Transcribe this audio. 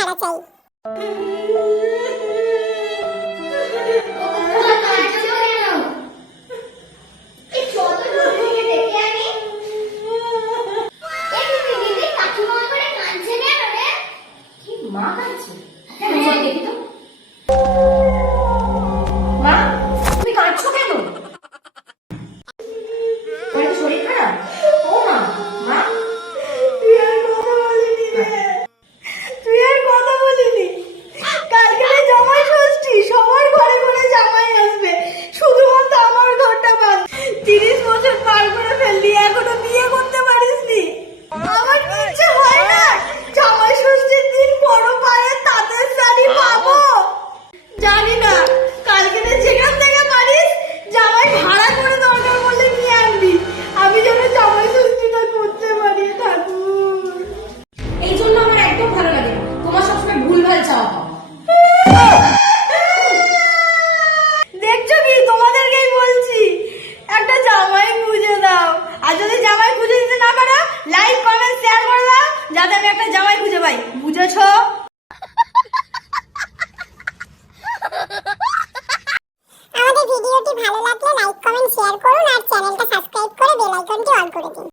ভাড়া চাই। মা কাঁদছে যাই দেখি তো। একদম ভালো লাগে। তোমার সবসময় ভুলভাল চাওয়া দেখছ কি? তোমাদেরকেই বলছি। একটা খুঁজে দাও। আর যদি জামাই দিতে না পারো শেয়ার করে দাও যাতে একটা জামাই পাই। বুঝেছ? আমাদের ভিডিওটি ভালো লাগলে লাইক কমেন্ট শেয়ার করুন আর চ্যানেলটা সাবস্ক্রাইব করে বেল আইকনটি অন করে দিন।